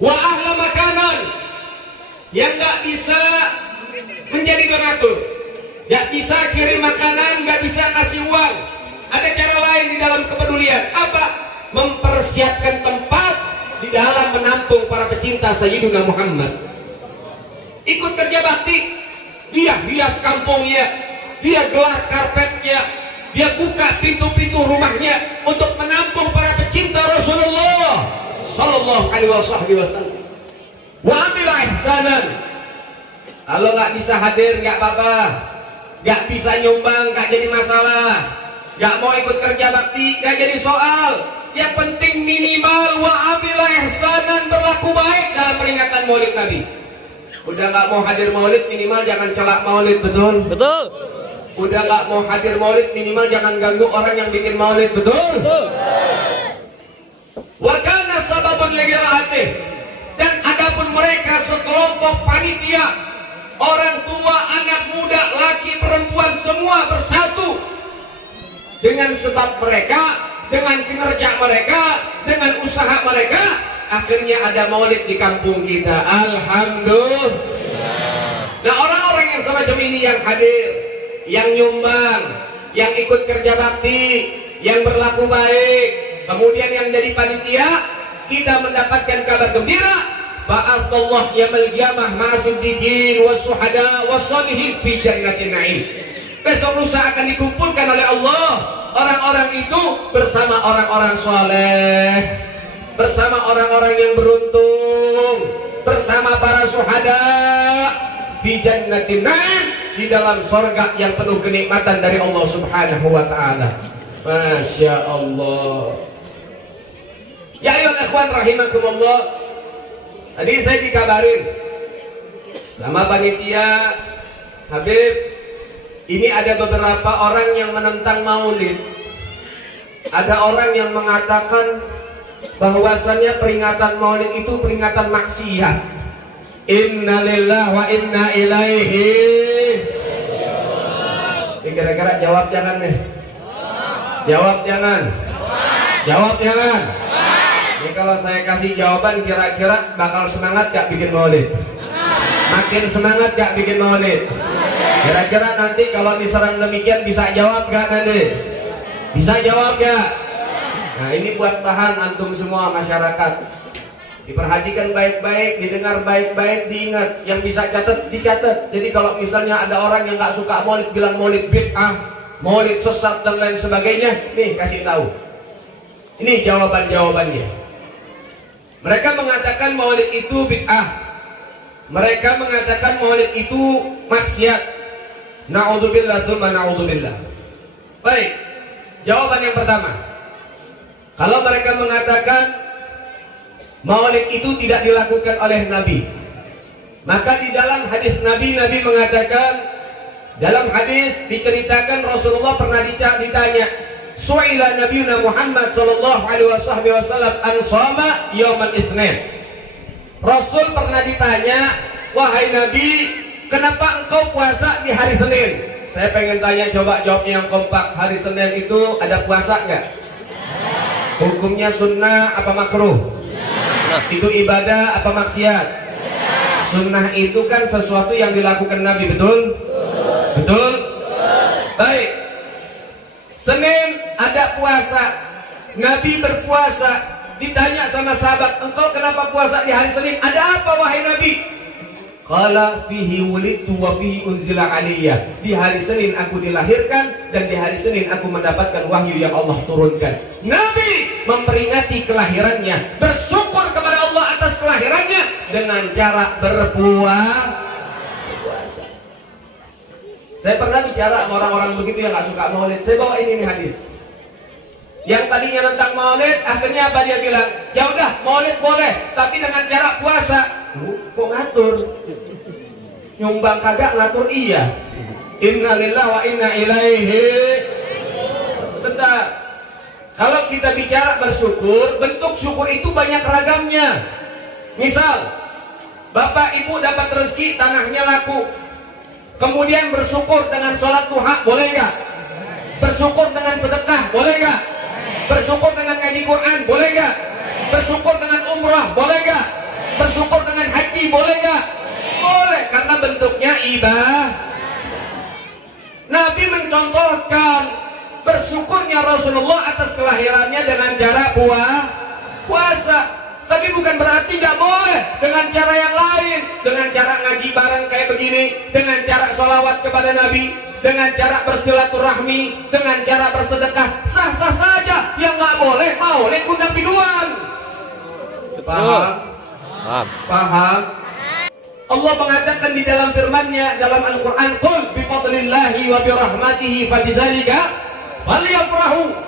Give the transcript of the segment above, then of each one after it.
wa ahla makanan, yang nggak bisa menjadi donatur, nggak bisa kirim makanan, nggak bisa kasih uang. Ada cara lain di dalam kepedulian, apa? Mempersiapkan tempat di dalam menampung para pecinta Sayyidina Muhammad. Ikut kerja bakti, dia hias kampungnya, dia gelar karpetnya, dia buka pintu-pintu rumahnya untuk menampung para pecinta Rasulullah Sallallahu Alaihi Wasallam. Wa amila ihsanan. Kalau nggak bisa hadir nggak apa-apa, nggak bisa nyumbang nggak jadi masalah, nggak mau ikut kerja bakti nggak jadi soal. Yang penting minimal wa amila ihsanan, berlaku baik dalam peringatan Maulid Nabi. Udah nggak mau hadir Maulid, minimal jangan celak Maulid, betul? Betul. Udah nggak mau hadir Maulid, minimal jangan ganggu orang yang bikin Maulid, betul? Betul. Wa kana sababun ligiraatih, dan adapun mereka sekelompok panitia, orang tua, anak muda, laki, perempuan, semua bersatu dengan sebab mereka, dengan kinerja mereka, dengan usaha mereka, akhirnya ada Maulid di kampung kita. Alhamdulillah. Nah, orang-orang yang semacam ini yang hadir, yang nyumbang, yang ikut kerja bakti, yang berlaku baik, kemudian yang jadi panitia, kita mendapatkan kabar gembira. Ba'athallahu yaumil qiyamah ma'as-siddiqin was-syuhada was-shalihin fi jannatin na'im. Besok lusa akan dikumpulkan oleh Allah orang-orang itu bersama orang-orang soleh, bersama orang-orang yang beruntung, bersama para syuhada fi jannatin na'im, di dalam surga yang penuh kenikmatan dari Allah Subhanahu wa taala. Masya Allah. Ya ayyuhal ikhwan rahimakumullah, tadi saya dikabarin sama panitia Habib, ini ada beberapa orang yang menentang Maulid. Ada orang yang mengatakan bahwasannya peringatan Maulid itu peringatan maksiat. Inna lillahi wa inna ilaihi. Ini kira-kira jawab jangan nih. Jawab jangan. Jawab jangan. Ini kalau saya kasih jawaban kira-kira bakal semangat gak bikin Maulid? Makin semangat gak bikin Maulid? Kira-kira nanti kalau diserang demikian bisa jawab gak nanti? Bisa jawab gak? Nah, ini buat bahan antum semua masyarakat. Diperhatikan baik-baik, didengar baik-baik, diingat. Yang bisa catat, dicatat. Jadi kalau misalnya ada orang yang gak suka Maulid, bilang Maulid bid'ah, Maulid sesat dan lain sebagainya, nih kasih tahu. Ini jawaban-jawabannya. Mereka mengatakan Maulid itu bid'ah. Mereka mengatakan Maulid itu maksiat. Na'udzubillah tsumma na'udzubillah. Baik, jawaban yang pertama. Kalau mereka mengatakan Maulid itu tidak dilakukan oleh Nabi, maka di dalam hadis Nabi mengatakan, dalam hadis diceritakan Rasulullah pernah ditanya, su'ila Nabiyuna Muhammad sallallahu alaihi wasallam an shoma yaumal itsnin. Rasul pernah ditanya, wahai Nabi, kenapa engkau puasa di hari Senin? Saya pengen tanya, coba jawabnya yang kompak. Hari Senin itu ada puasa nggak? Hukumnya sunnah apa makruh? Itu ibadah apa maksiat? Sunnah itu kan sesuatu yang dilakukan Nabi, betul? Betul? Baik. Senin ada puasa, Nabi berpuasa. Ditanya sama sahabat, engkau kenapa puasa di hari Senin? Ada apa wahai Nabi? Qala fihi wulidtu wa fihi unzila aliyya. Di hari Senin aku dilahirkan dan di hari Senin aku mendapatkan wahyu yang Allah turunkan. Nabi memperingati kelahirannya, bersyukur kepada Allah atas kelahirannya dengan cara berpuasa. Saya pernah bicara sama orang-orang begitu yang gak suka Maulid. Saya bawa ini nih hadis. Yang tadinya tentang Maulid, akhirnya apa dia bilang? Ya udah, Maulid boleh, tapi dengan cara puasa. Kok ngatur? Nyumbang kagak, ngatur iya. Inna lillahi wa inna ilaihi. Sebentar. Kalau kita bicara bersyukur, bentuk syukur itu banyak ragamnya. Misal, bapak ibu dapat rezeki, tanahnya laku, kemudian bersyukur dengan sholat duha, boleh nggak? Bersyukur dengan sedekah, boleh nggak? Bersyukur dengan ngaji Quran, boleh nggak? Bersyukur dengan umrah, boleh nggak? Bersyukur dengan haji boleh nggak? Boleh, karena bentuknya ibadah. Nabi mencontohkan bersyukurnya Rasulullah atas kelahirannya dengan cara puasa. Tapi bukan berarti nggak boleh dengan cara yang lain, dengan cara ngaji bareng kayak begini, dengan cara sholawat kepada Nabi, dengan cara bersilaturahmi, dengan cara bersedekah, sah-sah saja. Yang nggak boleh maulid undang biduan. Paham? Paham? Allah mengatakan di dalam firman-Nya dalam Al-Qur'an, "Qul bi fadlillahi wa bi rahmatihi fabidzalika falyafrahu."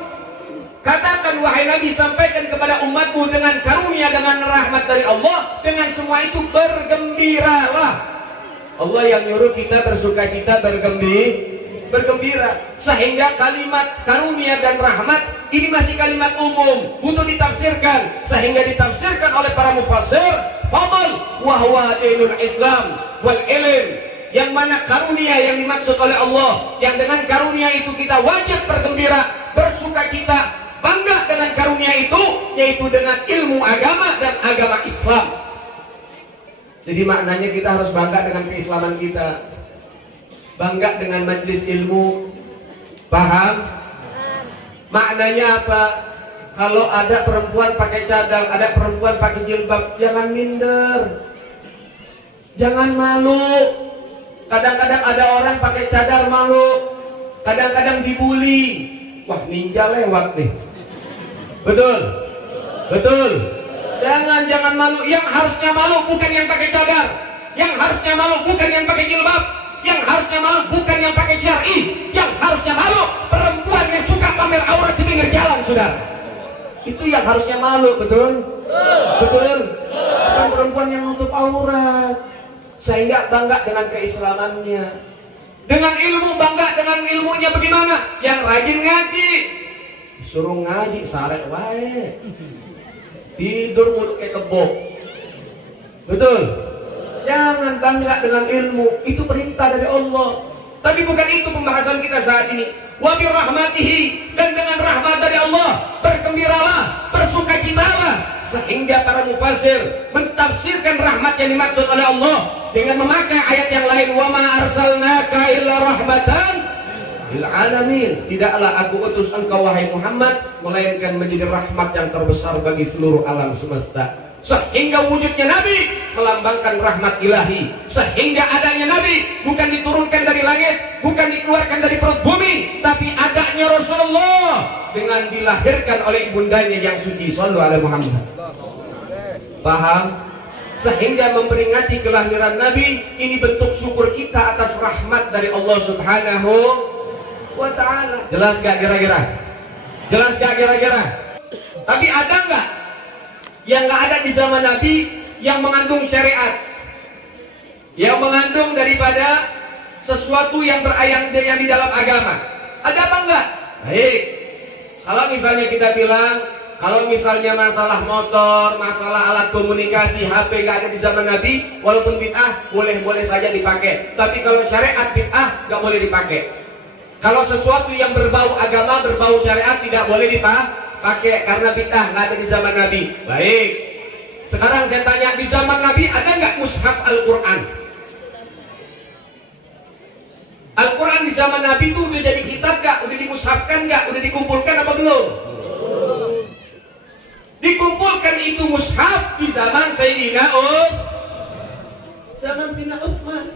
Katakan wahai Nabi, sampaikan kepada umatmu dengan karunia, dengan rahmat dari Allah, dengan semua itu bergembiralah. Allah yang nyuruh kita bersukacita, bergembira. Sehingga kalimat karunia dan rahmat ini masih kalimat umum, butuh ditafsirkan. Sehingga ditafsirkan oleh para mufassir, fadl wa huwa dinul Islam wal ilm, yang mana karunia yang dimaksud oleh Allah, yang dengan karunia itu kita wajib bergembira, bersukacita, bangga dengan karunia itu, yaitu dengan ilmu agama dan agama Islam. Jadi maknanya kita harus bangga dengan keislaman kita, bangga dengan majelis ilmu. Paham? Maknanya apa? Kalau ada perempuan pakai cadar, ada perempuan pakai jilbab, jangan minder, jangan malu. Kadang-kadang ada orang pakai cadar malu, kadang-kadang dibully. Wah, ninja lewat nih. Betul? Betul? Jangan malu. Yang harusnya malu bukan yang pakai cadar, yang harusnya malu bukan yang pakai jilbab, yang harusnya malu bukan yang pakai syar'i, yang harusnya malu perempuan yang suka pamer aurat di pinggir jalan, saudara. Itu yang harusnya malu, betul? Betul? Bukan perempuan yang nutup aurat. Sehingga bangga dengan keislamannya. Dengan ilmu, bangga dengan ilmunya. Bagaimana? Yang rajin ngaji, suruh ngaji sarek wae, tidur mulu kayak kebo. Betul? Jangan bangga dengan ilmu, itu perintah dari Allah. Tapi bukan itu pembahasan kita saat ini. Wa bi rahmatihi, dan dengan rahmat dari Allah bergembiralah, bersukacitalah. Sehingga para mufassir mentafsirkan rahmat yang dimaksud oleh Allah dengan memakai ayat yang lain, wa ma arsalnaka illa rahmatan lil alamin. Tidaklah aku utus engkau wahai Muhammad melainkan menjadi rahmat yang terbesar bagi seluruh alam semesta. Sehingga wujudnya Nabi melambangkan rahmat ilahi. Sehingga adanya Nabi bukan diturunkan dari langit, bukan dikeluarkan dari perut bumi, tapi adanya Rasulullah dengan dilahirkan oleh ibundanya yang suci, sallallahu alaihi Muhammad. Paham? Sehingga memperingati kelahiran Nabi ini bentuk syukur kita atas rahmat dari Allah Subhanahu wa ta'ala. Jelas gak kira-kira? Jelas gak kira-kira? Tapi ada gak yang gak ada di zaman Nabi yang mengandung syariat, yang mengandung daripada sesuatu yang yang di dalam agama? Ada apa enggak? Baik, kalau misalnya kita bilang, kalau misalnya masalah motor, masalah alat komunikasi, HP gak ada di zaman Nabi, walaupun bid'ah boleh-boleh saja dipakai. Tapi kalau syariat bid'ah gak boleh dipakai. Kalau sesuatu yang berbau agama, berbau syariat tidak boleh dipakai karena bid'ah, gak ada di zaman Nabi. Baik, sekarang saya tanya, di zaman Nabi ada nggak mushaf Al-Quran? Al-Quran di zaman Nabi itu udah jadi kitab gak? Udah dimushafkan gak? Udah dikumpulkan apa belum? Dikumpulkan itu mushaf di zaman Sayyidina Utsman.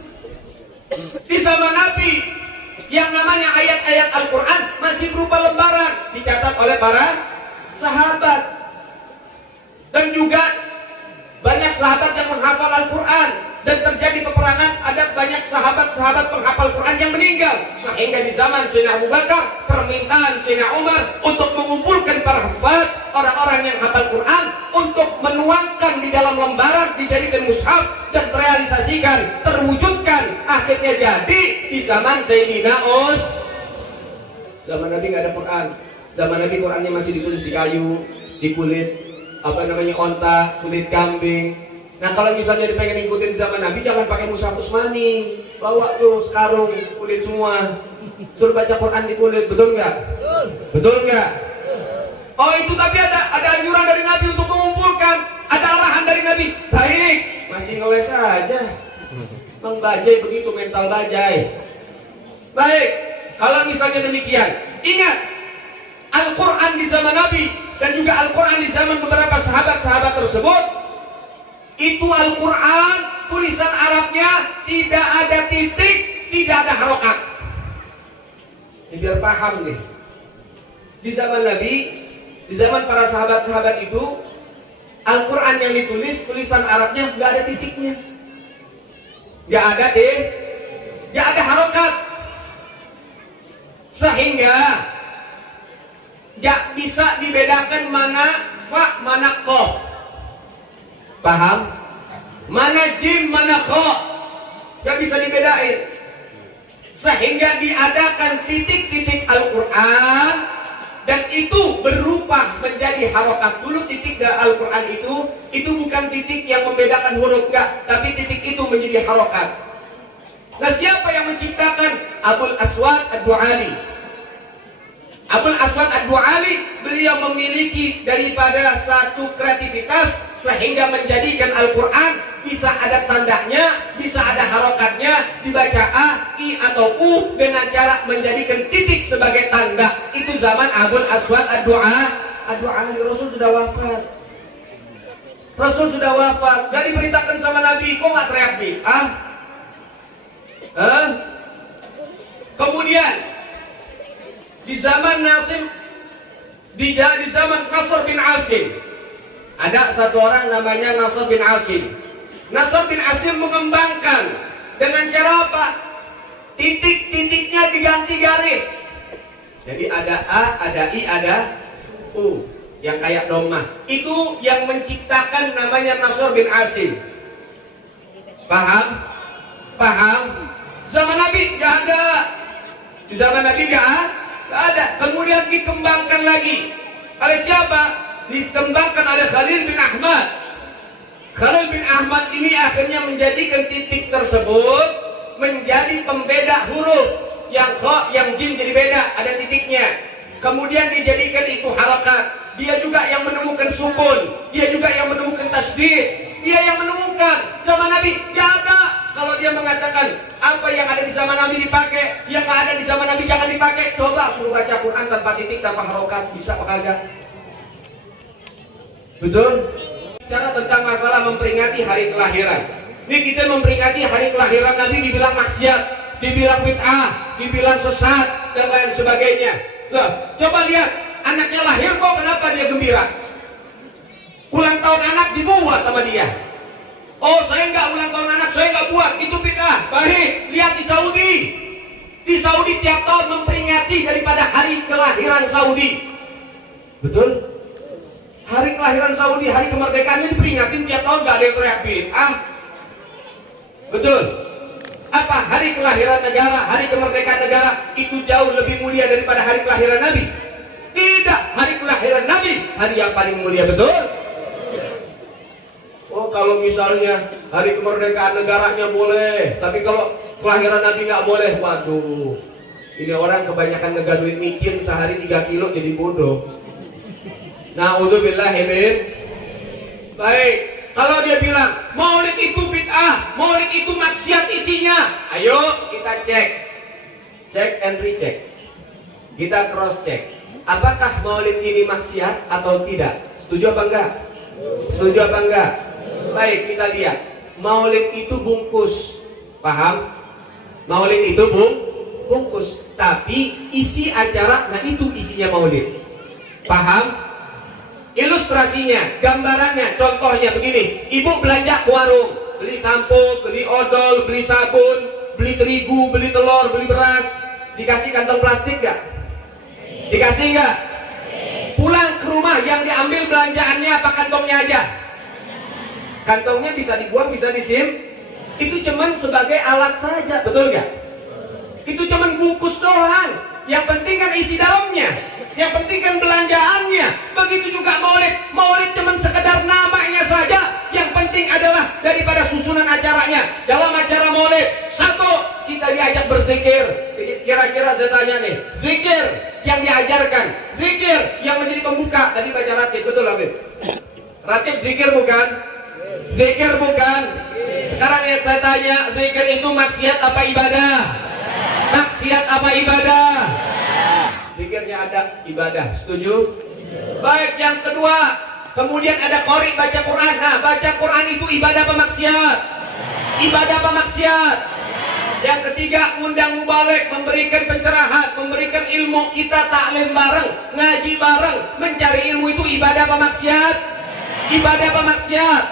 Di zaman Nabi yang namanya ayat-ayat Al-Quran masih berupa lembaran, dicatat oleh para sahabat. Dan juga banyak sahabat yang menghafal Al-Quran, dan terjadi peperangan, ada banyak sahabat-sahabat penghafal Quran yang meninggal. Sehingga di zaman Sayyidina Abu Bakar, permintaan Sayyidina Umar untuk mengumpulkan para hafaz, orang-orang yang hafal Quran, untuk menuangkan di dalam lembaran, dijadikan mushaf, dan terrealisasikan, terwujudkan. Akhirnya jadi di zaman Sayyidina Zaman Nabi nggak ada Quran. Zaman Nabi Qurannya masih ditulis di kayu, di kulit onta, kulit kambing. Nah, kalau misalnya pengen ngikutin zaman Nabi, jangan pakai mushaf Utsmani, bawa tuh sekarung kulit semua, suruh baca Quran di kulit. Betul nggak? Betul nggak? Oh, itu tapi ada anjuran dari Nabi untuk mengumpulkan, ada arahan dari Nabi. Baik, ngeles aja. Bang Bajai begitu, mental Bajai. Baik, kalau misalnya demikian, ingat Al-Quran di zaman Nabi dan juga Al-Quran di zaman beberapa sahabat-sahabat tersebut, itu Al-Quran tulisan Arabnya tidak ada titik, tidak ada harokat. Ini biar paham nih. Di zaman Nabi, di zaman para sahabat-sahabat itu, Al-Quran yang ditulis tulisan Arabnya nggak ada titiknya, nggak ada harokat, sehingga nggak bisa dibedakan mana fa, mana qaf. Paham? Mana jim, mana kha, nggak bisa dibedain. Sehingga diadakan titik-titik Al-Quran, dan itu berubah menjadi harokat. Dulu titik Al-Quran itu bukan titik yang membedakan huruf, enggak, tapi titik itu menjadi harokat. Nah, siapa yang menciptakan? Abul Aswad Ad-Du'ali. Abul Aswad Ad-Du'ali, beliau memiliki daripada satu kreativitas sehingga menjadikan Al-Quran bisa ada tandanya, bisa ada harokatnya, dibaca A, I atau U dengan cara menjadikan titik sebagai tanda. Itu zaman Abul Aswad Ad-Du'ali. Rasul sudah wafat. Rasul sudah wafat. Dan diberitakan sama Nabi, kok nggak teriak bid'ah? Kemudian di zaman di zaman Nasr bin Asim, ada satu orang namanya Nasr bin Asim. Nasr bin Asim mengembangkan dengan cara apa? Titik-titiknya diganti garis. Jadi ada A, ada I, ada U, yang kayak domah. Itu yang menciptakan namanya Nasr bin Asim. Paham? Paham? Zaman Nabi nggak ada. Di zaman Nabi nggak ada. Kemudian dikembangkan lagi oleh siapa? Dikembangkan oleh Khalil bin Ahmad. Khalil bin Ahmad ini akhirnya menjadikan titik tersebut menjadi pembeda huruf. Yang kha, yang jim jadi beda, ada titiknya. Kemudian dijadikan itu harakat. Dia juga yang menemukan sukun. Dia juga yang menemukan tasdid. Dia yang menemukan. Zaman Nabi nggak ada. Kalau dia mengatakan apa yang ada di zaman Nabi dipakai, yang nggak ada di zaman Nabi jangan dipakai. Coba suruh baca Quran tanpa titik, tanpa harokat, bisa apa kagak? Betul? Bicara tentang masalah memperingati hari kelahiran. Ini kita memperingati hari kelahiran Nabi dibilang maksiat, dibilang bid'ah, dibilang sesat, dan lain sebagainya. Loh, coba lihat anaknya lahir kok kenapa dia gembira? Ulang tahun anak dibuat sama dia. Oh, saya nggak ulang tahun anak, saya nggak buat, itu bid'ah. Baik, lihat di Saudi. Di Saudi tiap tahun memperingati daripada hari kelahiran Saudi. Betul? Hari kelahiran Saudi, hari kemerdekaannya diperingatin tiap tahun, nggak ada yang teriak bid'ah. Betul? Apa hari kelahiran negara, hari kemerdekaan negara itu jauh lebih mulia daripada hari kelahiran Nabi? Tidak, hari kelahiran Nabi hari yang paling mulia, betul? Oh, kalau misalnya hari kemerdekaan negaranya boleh, tapi kalau kelahiran Nabi nggak boleh, waduh, ini orang kebanyakan ngegaduin micin sehari 3 kilo jadi bodoh. Na'udzubillahi min. Baik, kalau dia bilang maulid itu bid'ah, maulid itu maksiat isinya, ayo kita cek and recheck, kita cross check, apakah maulid ini maksiat atau tidak? Setuju apa enggak? Setuju apa enggak? Baik, kita lihat. Maulid itu bungkus. Paham? Maulid itu bungkus. Tapi isi acara, nah itu isinya maulid. Paham? Ilustrasinya, gambarannya, contohnya begini. Ibu belanja ke warung, beli sampo, beli odol, beli sabun, beli terigu, beli telur, beli beras. Dikasih kantong plastik gak? Dikasih gak? Pulang ke rumah yang diambil belanjaannya apa kantongnya aja? Kantongnya bisa dibuang, bisa disim. Itu cuman sebagai alat saja, betul nggak? Itu cuman bungkus doang. Yang penting kan isi dalamnya. Yang penting kan belanjaannya. Begitu juga maulid. Maulid cuman sekedar namanya saja. Yang penting adalah daripada susunan acaranya. Dalam acara maulid, satu, kita diajak berzikir. Kira-kira saya tanya nih, zikir yang diajarkan, zikir yang menjadi pembuka. Tadi baca ratib, betul Habib? Ratib zikir bukan? Zikir bukan? Sekarang yang saya tanya, zikir itu maksiat apa ibadah? Maksiat apa ibadah? Zikirnya ada, ibadah. Setuju? Baik, yang kedua, kemudian ada qori, baca Quran. Nah, baca Quran itu ibadah apa maksiat? Ibadah apa maksiat? Yang ketiga, undang mubarak, memberikan pencerahan, memberikan ilmu, kita taklim bareng, ngaji bareng, mencari ilmu itu ibadah apa maksiat? Ibadah apa maksiat?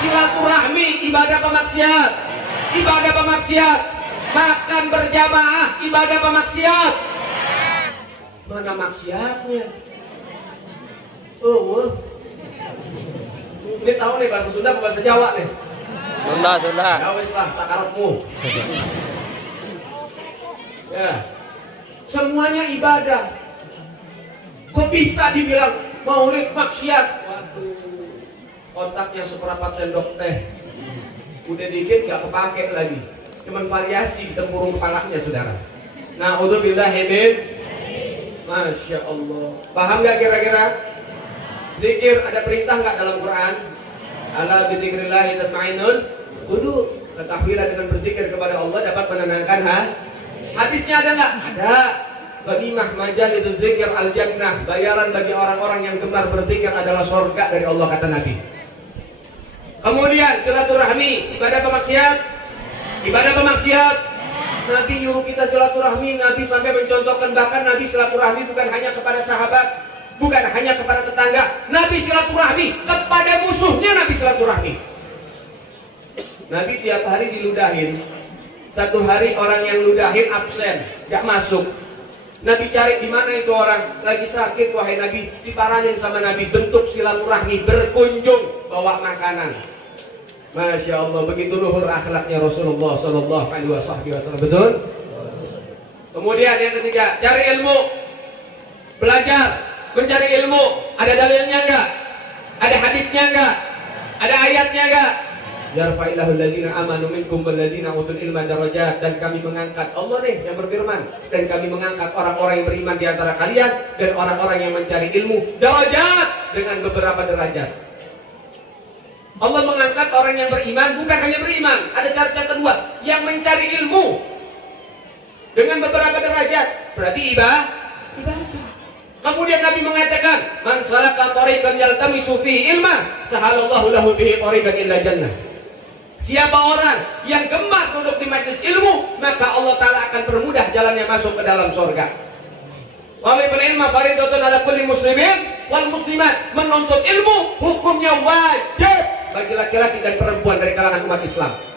Silaturahmi, ibadah apa maksiat? Ibadah apa maksiat? Makan berjamaah, ibadah apa maksiat? Mana maksiatnya? Ini tahu nih bahasa Sunda apa bahasa Jawa nih? Sunda. Ya wis lah, sakarepmu. Ya. Semuanya ibadah. Kok bisa dibilang maulid maksiat? Waduh. Otaknya seperempat sendok teh. Udah dikit gak kepake lagi. Cuman variasi di tempurung kepalanya, saudara. Nah, udzubillahi min. Masya Allah. Paham gak kira-kira? Zikir ada perintah gak dalam Quran? Ala bidzikrillahi tatma'innul qulub. Ketahuilah dengan berzikir kepada Allah dapat menenangkan hati. Hadisnya ada nggak? Ada. Ghanimah majalisul zikir al jannah. Bayaran bagi orang-orang yang gemar berzikir adalah surga dari Allah, kata Nabi. Kemudian silaturahmi, ibadah apa maksiat? Ibadah apa maksiat? Nabi nyuruh kita silaturahmi. Nabi sampai mencontohkan, bahkan Nabi silaturahmi bukan hanya kepada sahabat, bukan hanya kepada tetangga. Nabi silaturahmi kepada musuhnya. Nabi silaturahmi. Nabi tiap hari diludahin. Satu hari orang yang ludahin absen, gak masuk. Nabi cari di mana itu orang, lagi sakit. Wahai Nabi, diparanin sama Nabi, bentuk silaturahmi, berkunjung, bawa makanan. Masya Allah, begitu luhur akhlaknya Rasulullah Sallallahu Alaihi Wasallam. Betul? Kemudian yang ketiga, cari ilmu, belajar, mencari ilmu. Ada dalilnya enggak? Ada hadisnya enggak? Ada ayatnya enggak? Yarfa'illahu alladhina amanu minkum walladhina utul ilma darajat. Dan kami mengangkat, Allah nih yang berfirman, dan kami mengangkat orang-orang yang beriman di antara kalian dan orang-orang yang mencari ilmu darajat, dengan beberapa derajat. Allah mengangkat orang yang beriman, bukan hanya beriman. Ada syarat yang kedua, yang mencari ilmu dengan beberapa derajat. Berarti ibadah. Kemudian Nabi mengatakan, man salaka tariqan yaltamisu fihi ilma, sahalallahu lahu bihi tariqan ila jannah. Siapa orang yang gemar duduk di majelis ilmu, maka Allah Ta'ala akan permudah jalannya masuk ke dalam surga. Talibul ilma faridatun ala kulli muslimin wal muslimat. Menuntut ilmu hukumnya wajib bagi laki-laki dan perempuan dari kalangan umat Islam.